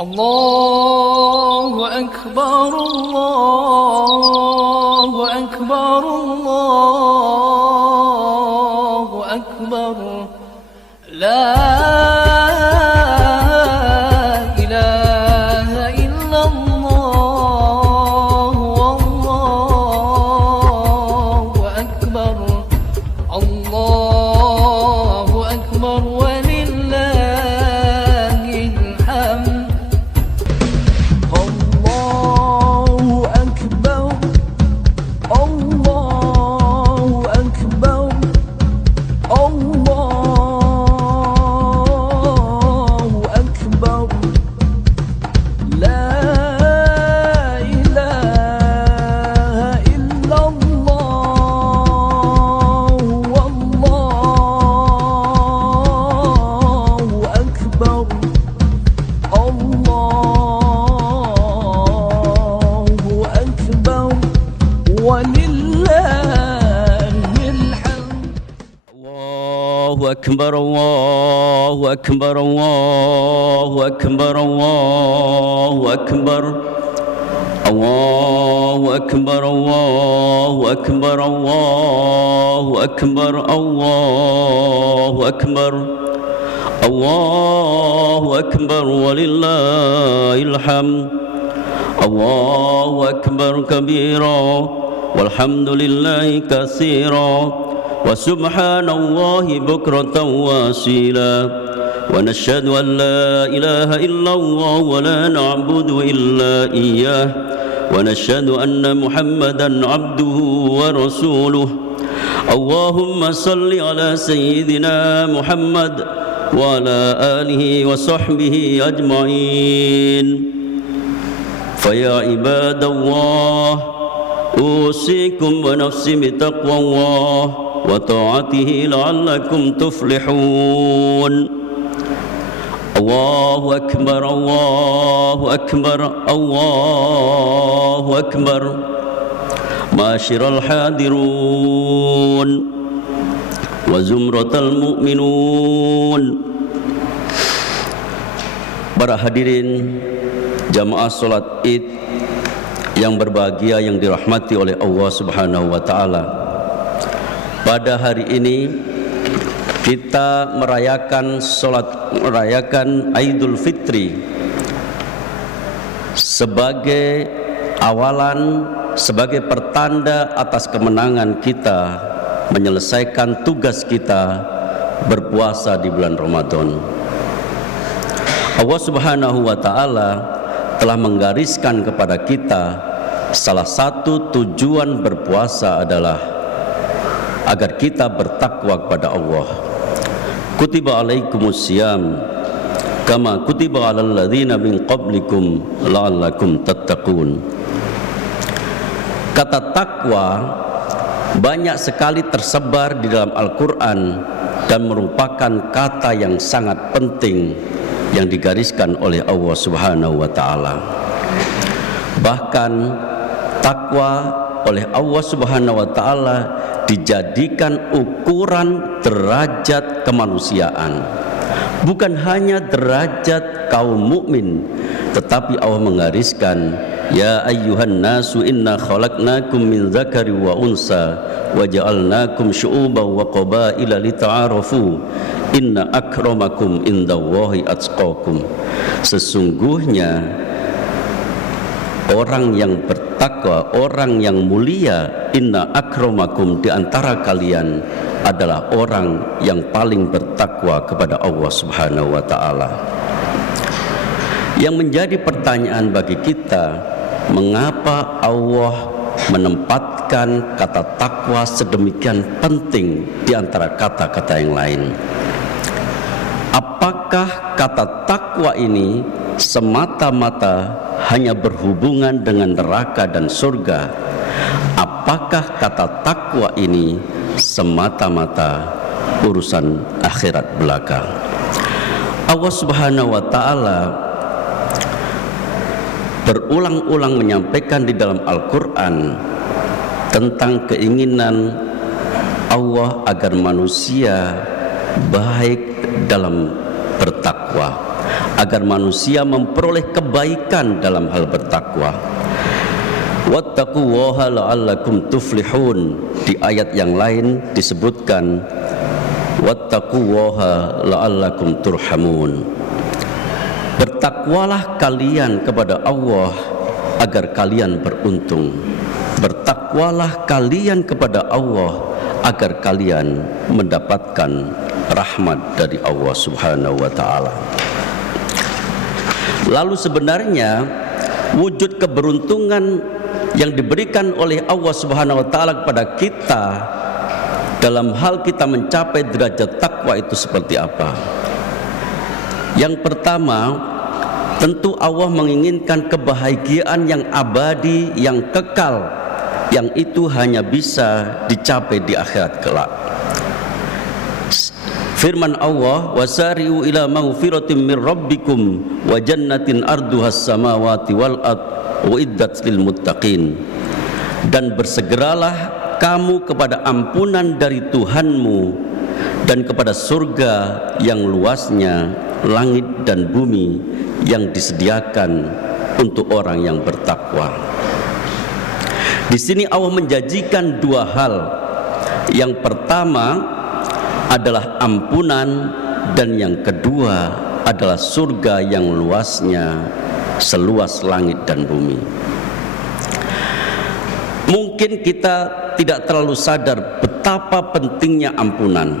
الله أكبر الله أكبر الله أكبر لا إله إلا الله والله أكبر الله أكبر ولله الحمد أكبر الله أكبر الله أكبر الله أكبر الله أكبر الله أكبر الله أكبر الله أكبر الله أكبر ولله الحمد الله أكبر كبيرا والحمد لله كثيرا وسبحان الله بكرة وأصيلا ونشهد أن لا إله إلا الله ولا نعبد إلا إياه ونشهد أن محمدا عبده ورسوله اللهم صل على سيدنا محمد وعلى آله وصحبه أجمعين فيا عباد الله أوصيكم ونفسي بتقوى الله وطاعته لعلكم تفلحون الله أكبر الله أكبر الله أكبر معاشر الحاضرون وزمرة المؤمنون. Para hadirin jamaah salat Id yang berbahagia, yang dirahmati oleh Allah Subhanahu wa taala. Pada hari ini kita merayakan Idul Fitri sebagai awalan, sebagai pertanda atas kemenangan kita menyelesaikan tugas kita berpuasa di bulan Ramadan. Allah Subhanahu wa taala telah menggariskan kepada kita salah satu tujuan berpuasa adalah agar kita bertakwa kepada Allah. Kutiba alaikumusiyam kama kutiba alal ladzina min qablikum la'allakum tattaqun. Kata takwa banyak sekali tersebar di dalam Al-Qur'an dan merupakan kata yang sangat penting yang digariskan oleh Allah Subhanahu wa taala. Bahkan takwa oleh Allah Subhanahu wa taala dijadikan ukuran derajat kemanusiaan, bukan hanya derajat kaum mukmin, tetapi Allah menggariskan ya ayyuhan nasu inna khalaqnakum min dzakari wa unsa wa ja'alnakum syu'uban wa qabaila lita'arafu inna akramakum indallahi atqakum. Sesungguhnya orang yang bertakwa, orang yang mulia, inna akramakum, di antara kalian adalah orang yang paling bertakwa kepada Allah Subhanahu wa taala. Yang menjadi pertanyaan bagi kita, mengapa Allah menempatkan kata takwa sedemikian penting di antara kata-kata yang lain? Apakah kata takwa ini semata-mata hanya berhubungan dengan neraka dan surga? Apakah kata takwa ini semata-mata urusan akhirat belaka? Allah Subhanahu wa taala berulang-ulang menyampaikan di dalam Al-Qur'an tentang keinginan Allah agar manusia baik dalam bertakwa, agar manusia memperoleh kebaikan dalam hal bertakwa. Wattaqullaha la'allakum tuflihun. Di ayat yang lain disebutkan wattaqullaha la'allakum turhamun. Bertakwalah kalian kepada Allah agar kalian beruntung. Bertakwalah kalian kepada Allah agar kalian mendapatkan rahmat dari Allah Subhanahu wa taala. Lalu sebenarnya wujud keberuntungan yang diberikan oleh Allah Subhanahu wa taala kepada kita dalam hal kita mencapai derajat takwa itu seperti apa? Yang pertama, tentu Allah menginginkan kebahagiaan yang abadi, yang kekal, yang itu hanya bisa dicapai di akhirat kelak. Firman Allah, wasari'u ila maghfiratin min rabbikum wa jannatin arduhas samawati wal ard uiddat lil muttaqin. Dan bersegeralah kamu kepada ampunan dari Tuhanmu dan kepada surga yang luasnya langit dan bumi yang disediakan untuk orang yang bertakwa. Di sini Allah menjanjikan dua hal. Yang pertama adalah ampunan dan yang kedua adalah surga yang luasnya seluas langit dan bumi. Mungkin kita tidak terlalu sadar betapa pentingnya ampunan.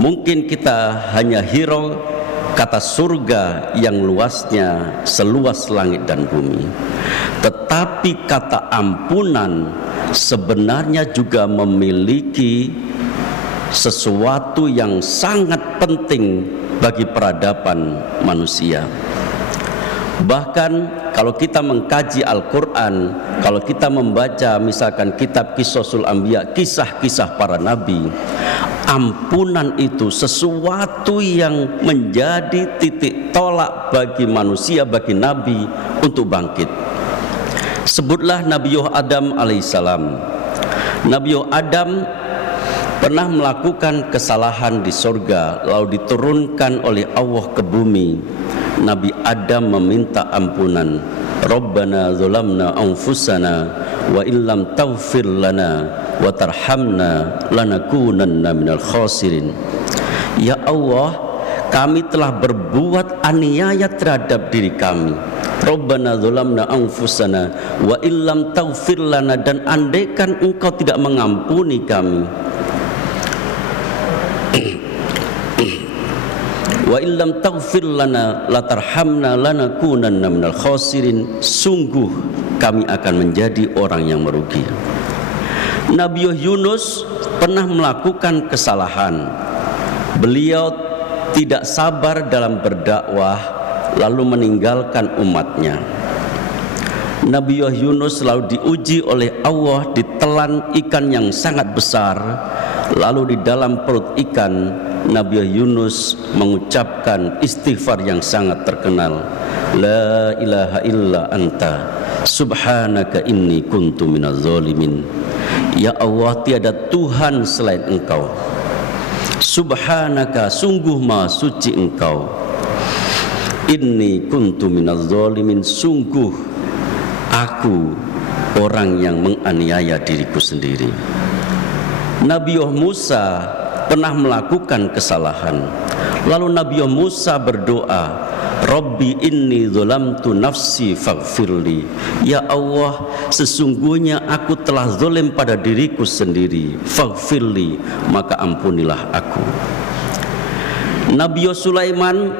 Mungkin kita hanya hirau kata surga yang luasnya seluas langit dan bumi. Tetapi kata ampunan sebenarnya juga memiliki sesuatu yang sangat penting bagi peradaban manusia. Bahkan kalau kita mengkaji Al-Quran, kalau kita membaca misalkan kitab Qisasul Anbiya, kisah-kisah para nabi, ampunan itu sesuatu yang menjadi titik tolak bagi manusia, bagi nabi untuk bangkit. Sebutlah Nabi Adam alaihissalam. Nabi Adam pernah melakukan kesalahan di surga, lalu diturunkan oleh Allah ke bumi. Nabi Adam meminta ampunan. Rabbana zalamna anfusana wa illam taghfir lana wa tarhamna lanakunanna minal khasirin. Ya Allah, kami telah berbuat aniaya terhadap diri kami. Rabbana zalamna anfusana wa illam taghfir lana, dan andaikan Engkau tidak mengampuni kami, wa illam taghfir lana latarhamna lanakunanna minal khasirin, sungguh kami akan menjadi orang yang merugi. Nabi Yunus pernah melakukan kesalahan. Beliau tidak sabar dalam berdakwah lalu meninggalkan umatnya. Nabi Yunus selalu diuji oleh Allah, ditelan ikan yang sangat besar. Lalu di dalam perut ikan Nabi Yunus mengucapkan istighfar yang sangat terkenal, La ilaha illa anta subhanaka inni kuntu minaz zalimin. Ya Allah, tiada Tuhan selain Engkau. Subhanaka, sungguh maha suci Engkau. Inni kuntu minaz zalimin, sungguh aku orang yang menganiaya diriku sendiri. Nabi Musa pernah melakukan kesalahan. Lalu Nabi Musa berdoa, Rabbi inni zalamtu nafsi faghfirli. Ya Allah, sesungguhnya aku telah zalim pada diriku sendiri. Faghfirli, maka ampunilah aku. Nabi Sulaiman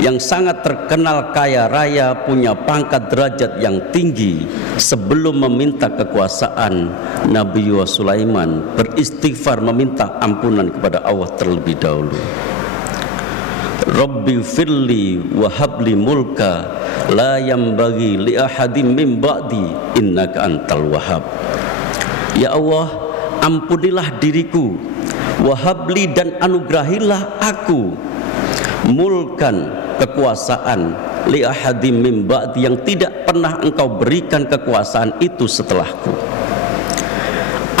yang sangat terkenal kaya raya, punya pangkat derajat yang tinggi, sebelum meminta kekuasaan, Nabi Sulaiman beristighfar meminta ampunan kepada Allah terlebih dahulu. Rabbi firli wa habli mulka la yambaghi li ahadim min ba'di innaka antal wahhab. Ya Allah, ampunilah diriku, wahabli, dan anugerahilah aku mulkan, kekuasaan, li ahadim min ba'di, yang tidak pernah Engkau berikan kekuasaan itu setelahku.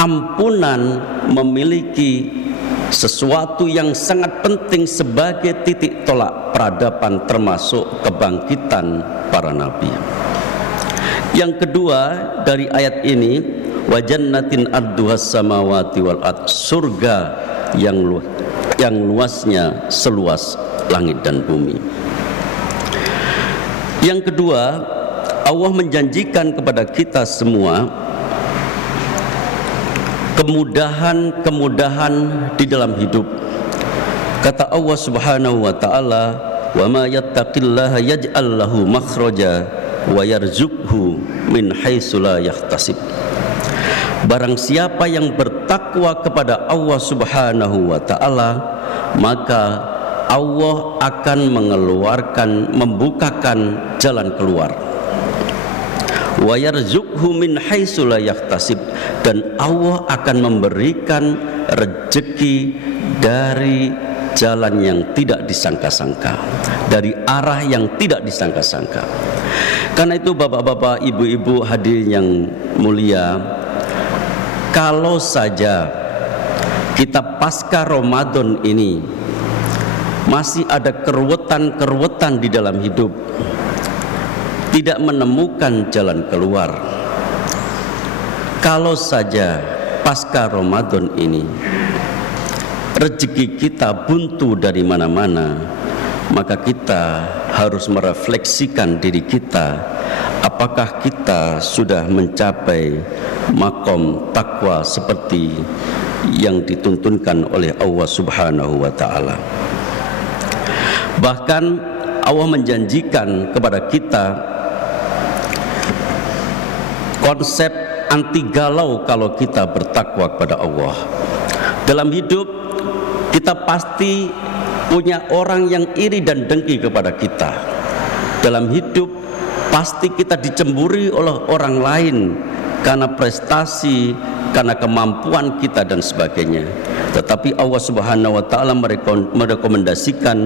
Ampunan memiliki sesuatu yang sangat penting sebagai titik tolak peradaban termasuk kebangkitan para nabi. Yang kedua dari ayat ini, wa jannatin arduhas samawati wal ard, surga yang luasnya seluas langit dan bumi. Yang kedua, Allah menjanjikan kepada kita semua kemudahan di dalam hidup. Kata Allah Subhanahu wa taala, "Wa ma yattaqillaha yaj'al lahu makhraja wa yarzuqhu min haitsu la yahtasib." Barang siapa yang bertakwa kepada Allah Subhanahu wa taala, maka Allah akan membukakan jalan keluar. Wa yarzuqhu min haitsu la yahtasib, dan Allah akan memberikan rezeki dari jalan yang tidak disangka-sangka, dari arah yang tidak disangka-sangka. Karena itu bapak-bapak, ibu-ibu hadirin yang mulia, kalau saja kita pasca Ramadan ini masih ada keruwetan-keruwetan di dalam hidup, tidak menemukan jalan keluar, kalau saja pasca Ramadan ini rezeki kita buntu dari mana-mana, maka kita harus merefleksikan diri kita, apakah kita sudah mencapai makom takwa seperti yang dituntunkan oleh Allah Subhanahu wa taala. Bahkan Allah menjanjikan kepada kita konsep anti galau kalau kita bertakwa kepada Allah. Dalam hidup kita pasti punya orang yang iri dan dengki kepada kita. Dalam hidup pasti kita dicemburi oleh orang lain karena prestasi, karena kemampuan kita dan sebagainya. Tetapi Allah Subhanahu wa taala merekomendasikan,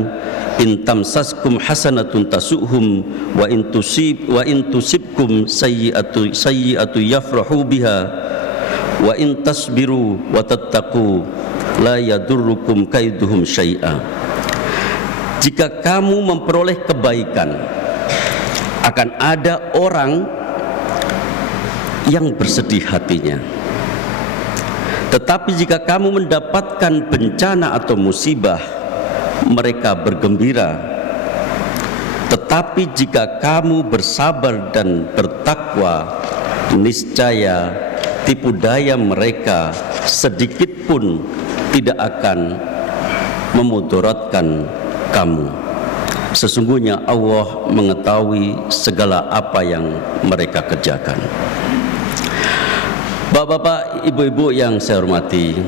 in tamsaskum hasanatun tasuhum wa in tusibkum sayyi'atu yafrahu biha wa in tasbiru wa tattaqu la yadurrukum kaiduhum syai'a. Jika kamu memperoleh kebaikan, akan ada orang yang bersedih hatinya. Tetapi jika kamu mendapatkan bencana atau musibah, mereka bergembira. Tetapi jika kamu bersabar dan bertakwa, niscaya tipu daya mereka sedikit pun tidak akan memudaratkan kamu. Sesungguhnya Allah mengetahui segala apa yang mereka kerjakan. Bapak-bapak, ibu-ibu yang saya hormati,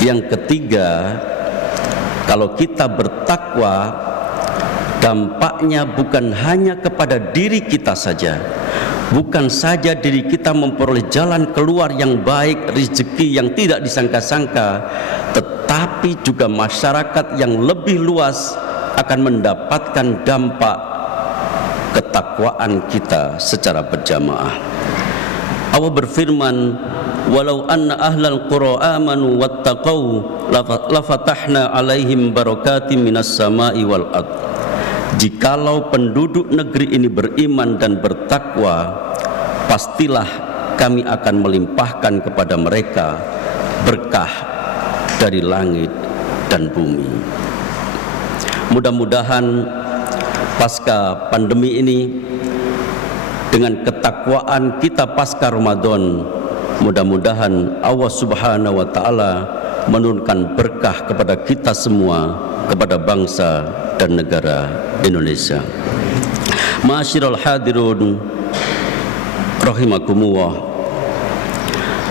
yang ketiga, kalau kita bertakwa, dampaknya bukan hanya kepada diri kita saja, bukan saja diri kita memperoleh jalan keluar yang baik, rezeki yang tidak disangka-sangka, tetapi juga masyarakat yang lebih luas akan mendapatkan dampak ketakwaan kita secara berjamaah. Allah berfirman, walau anna ahlal qura amanu wattaqau lafatahna alaihim barakatim minas sama'i wal ard. Jikalau penduduk negeri ini beriman dan bertakwa, pastilah kami akan melimpahkan kepada mereka berkah dari langit dan bumi. Mudah-mudahan pasca pandemi ini, dengan ketakwaan kita pasca Ramadan, mudah-mudahan Allah Subhanahu wa taala menurunkan berkah kepada kita semua, kepada bangsa dan negara Indonesia. Ma'asyiral hadirun rahimakumullah.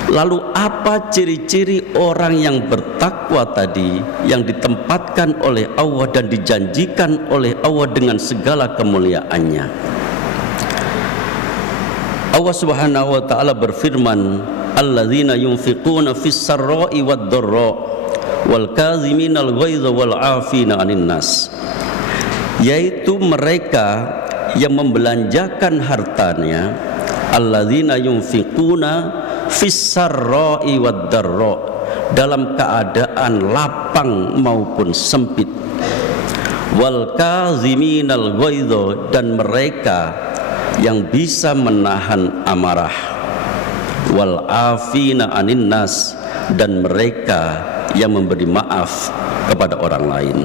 Lalu apa ciri-ciri orang yang bertakwa tadi, yang ditempatkan oleh Allah dan dijanjikan oleh Allah dengan segala kemuliaannya? Allah Subhanahu wa taala berfirman, alladzina yunfiquna fis sarra'i wad dharra wal kaziminal ghaidza wal 'afina 'anil nas. Yaitu mereka yang membelanjakan hartanya, alladzina yunfiquna fis sarra'i wad dharra, dalam keadaan lapang maupun sempit. Wal kaziminal ghaidha, dan mereka yang bisa menahan amarah. Wal afina anin nas, dan mereka yang memberi maaf kepada orang lain.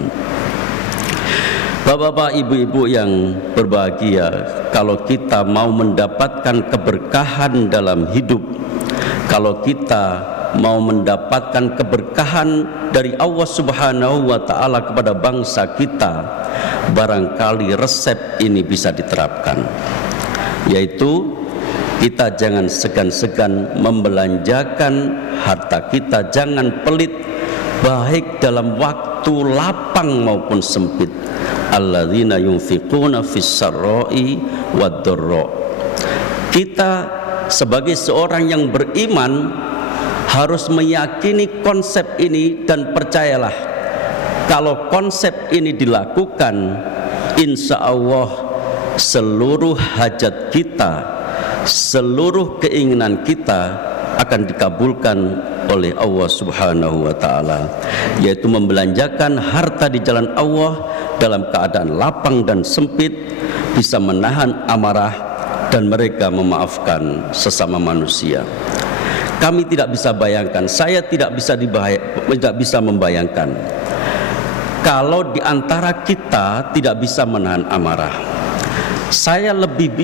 Bapak-bapak, ibu-ibu yang berbahagia, kalau kita mau mendapatkan keberkahan dalam hidup, kalau kita mau mendapatkan keberkahan dari Allah Subhanahu wa ta'ala kepada bangsa kita, barangkali resep ini bisa diterapkan, yaitu kita jangan segan-segan membelanjakan harta kita, jangan pelit, baik dalam waktu lapang maupun sempit. Alladzina yunfiquna fis sarra'i wad dharra. Kita sebagai seorang yang beriman harus meyakini konsep ini, dan percayalah, kalau konsep ini dilakukan, insya Allah seluruh hajat kita, seluruh keinginan kita akan dikabulkan oleh Allah Subhanahu wa ta'ala, yaitu membelanjakan harta di jalan Allah dalam keadaan lapang dan sempit, bisa menahan amarah, dan mereka memaafkan sesama manusia. Kami tidak bisa bayangkan, saya tidak bisa membayangkan kalau di antara kita tidak bisa menahan amarah. Saya lebih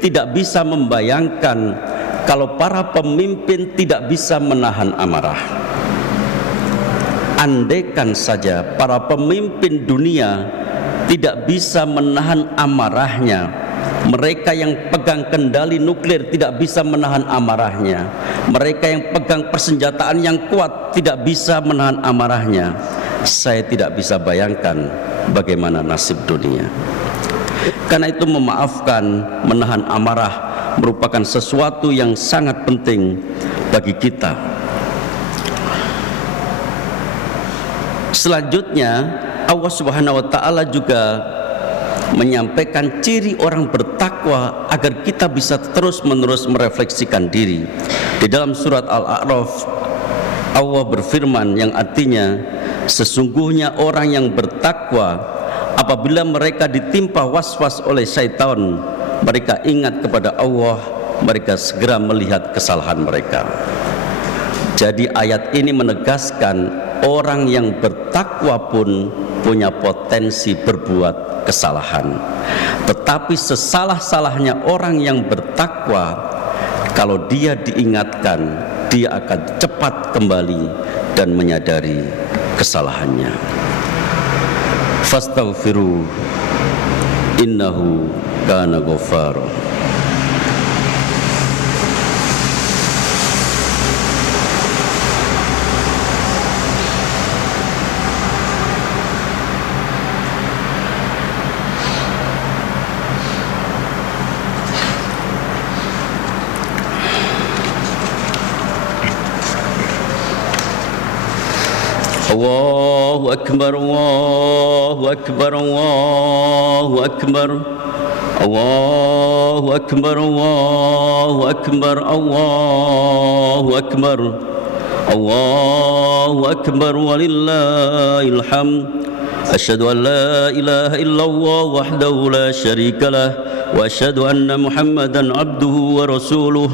tidak bisa membayangkan kalau para pemimpin tidak bisa menahan amarah. Andaikan saja para pemimpin dunia tidak bisa menahan amarahnya, mereka yang pegang kendali nuklir tidak bisa menahan amarahnya, mereka yang pegang persenjataan yang kuat tidak bisa menahan amarahnya, saya tidak bisa bayangkan bagaimana nasib dunia. Karena itu memaafkan, menahan amarah merupakan sesuatu yang sangat penting bagi kita. Selanjutnya Allah Subhanahu wa ta'ala juga menyampaikan ciri orang bertakwa agar kita bisa terus-menerus merefleksikan diri. Di dalam surat Al-A'raf Allah berfirman yang artinya, sesungguhnya orang yang bertakwa apabila mereka ditimpa was-was oleh syaitan, mereka ingat kepada Allah, mereka segera melihat kesalahan mereka. Jadi ayat ini menegaskan orang yang bertakwa pun punya potensi berbuat kesalahan. Tetapi sesalah-salahnya orang yang bertakwa, kalau dia diingatkan, dia akan cepat kembali dan menyadari kesalahannya. Fastaghfiru innahu kana ghaffara. Allahu akbar, Allahu akbar, Allahu akbar, Allahu akbar, Allahu akbar, Allahu akbar, Allahu akbar, walillahil hamd. Asyhadu an la ilaha illallah wahdahu la syarika lah, wa asyhadu anna Muhammadan abduhu wa rasuluh.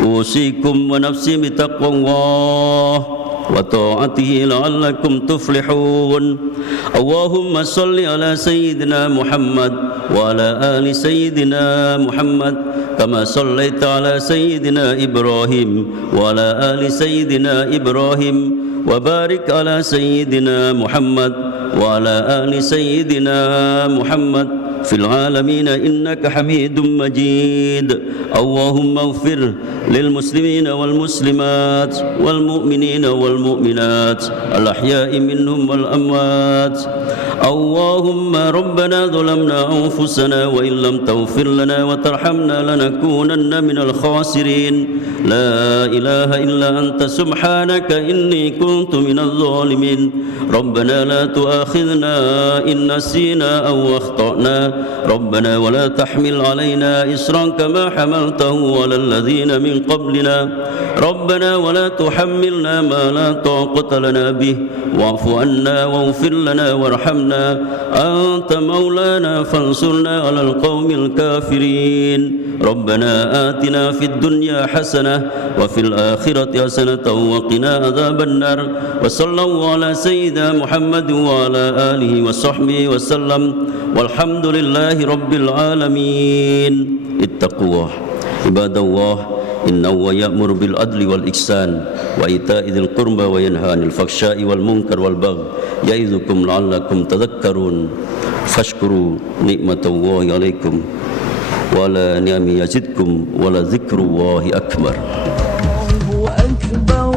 Usikum wa nafsi bitaqwallah wa ta'atihi la'allakum tuflihun. Allahumma salli ala sayyidina Muhammad wa ala ali sayyidina Muhammad kama sallaita ala sayyidina Ibrahim wa ala ali sayyidina Ibrahim wa barik ala sayyidina Muhammad wa ala ali sayyidina Muhammad fil alamin innaka hamidum majid. Allahumma ighfir lil muslimina wal muslimat wal mu'minina wal mu'minat al ahya'i minhum wal amwat. Allahumma rabbana zalamna anfusana wa in lam taghfir lana wa tarhamna lanakunanna minal khasirin. La ilaha illa anta subhanaka inni kuntu minadh zalimin. Rabbana la tu'akhidhna in nasina aw akhtana. Rabbana wa la tahmil alaina isran kama hamaltahu ala alladhina min من قبلنا ربنا ولا تحملنا ما لا طاقة لنا به واعف عنا واغفر لنا وارحمنا أنت مولانا فانصرنا على القوم الكافرين ربنا آتنا في الدنيا حسنة وفي الآخرة حسنة وقنا عذاب النار وصلى الله على سيدنا محمد وعلى آله وصحبه وسلم والحمد لله رب العالمين اتقوا الله عباد الله إنه يأمر بالعدل والإحسان وإيتاء ذي القربى وينهى عن الفحشاء والمنكر والبغي يعظكم لعلكم تذكرون فاشكروا نعمة الله عليكم وعلى نعمه يزدكم ولذكر الله أكبر. الله أكبر.